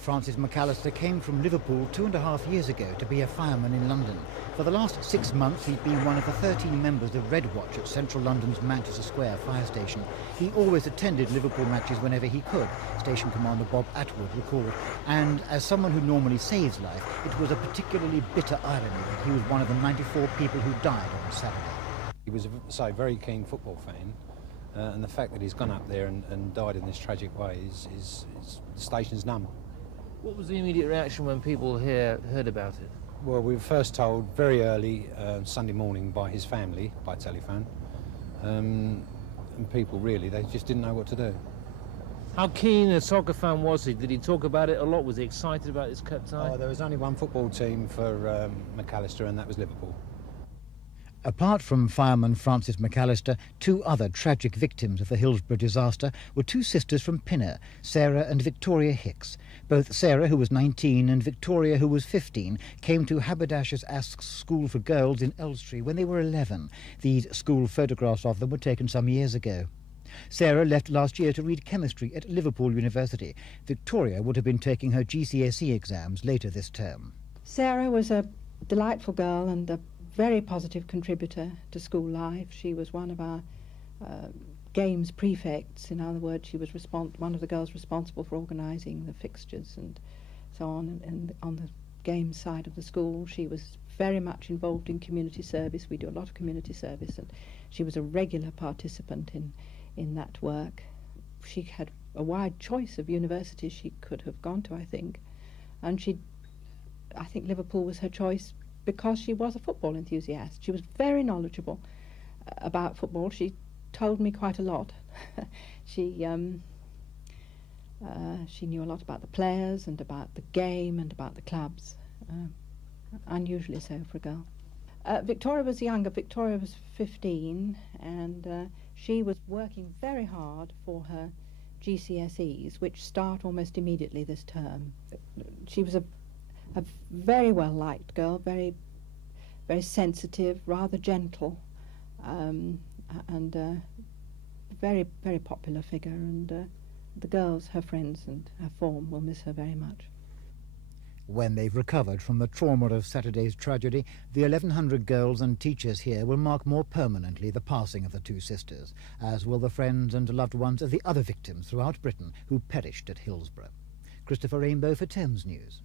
Francis McAllister came from Liverpool 2.5 years ago to be a fireman in London. For the last 6 months he'd been one of the 13 members of Red Watch at central London's Manchester Square fire station. He always attended Liverpool matches whenever he could, Station Commander Bob Atwood recalled. And as someone who normally saves life, it was a particularly bitter irony that he was one of the 94 people who died on Saturday. He was a very keen football fan. And the fact that he's gone up there and died in this tragic way is the station's numb. What was the immediate reaction when people here heard about it? Well, we were first told very early Sunday morning by his family, by telephone, and people really, they just didn't know what to do. How keen a soccer fan was he? Did he talk about it a lot? Was he excited about his cut tie? Oh, there was only one football team for McAllister, and that was Liverpool. Apart from fireman Francis McAllister, 2 other tragic victims of the Hillsborough disaster were 2 sisters from Pinner, Sarah and Victoria Hicks. Both Sarah, who was 19, and Victoria, who was 15, came to Haberdashers' Aske's School for Girls in Elstree when they were 11. These school photographs of them were taken some years ago. Sarah left last year to read chemistry at Liverpool University. Victoria would have been taking her GCSE exams later this term. Sarah was a delightful girl and a very positive contributor to school life. She was one of our games prefects. In other words, she was one of the girls responsible for organising the fixtures and so on. And on the games side of the school, she was very much involved in community service. We do a lot of community service, and she was a regular participant in that work. She had a wide choice of universities she could have gone to, I think, and I think Liverpool was her choice because she was a football enthusiast. She was very knowledgeable about football. She told me quite a lot. She knew a lot about the players and about the game and about the clubs, unusually so for a girl. Victoria was younger. Victoria was 15, and she was working very hard for her GCSEs, which start almost immediately this term. She was a very well-liked girl, very, very sensitive, rather gentle, and very, very popular figure, and the girls, her friends and her form, will miss her very much. When they've recovered from the trauma of Saturday's tragedy, the 1,100 girls and teachers here will mark more permanently the passing of the 2 sisters, as will the friends and loved ones of the other victims throughout Britain who perished at Hillsborough. Christopher Rainbow for Thames News.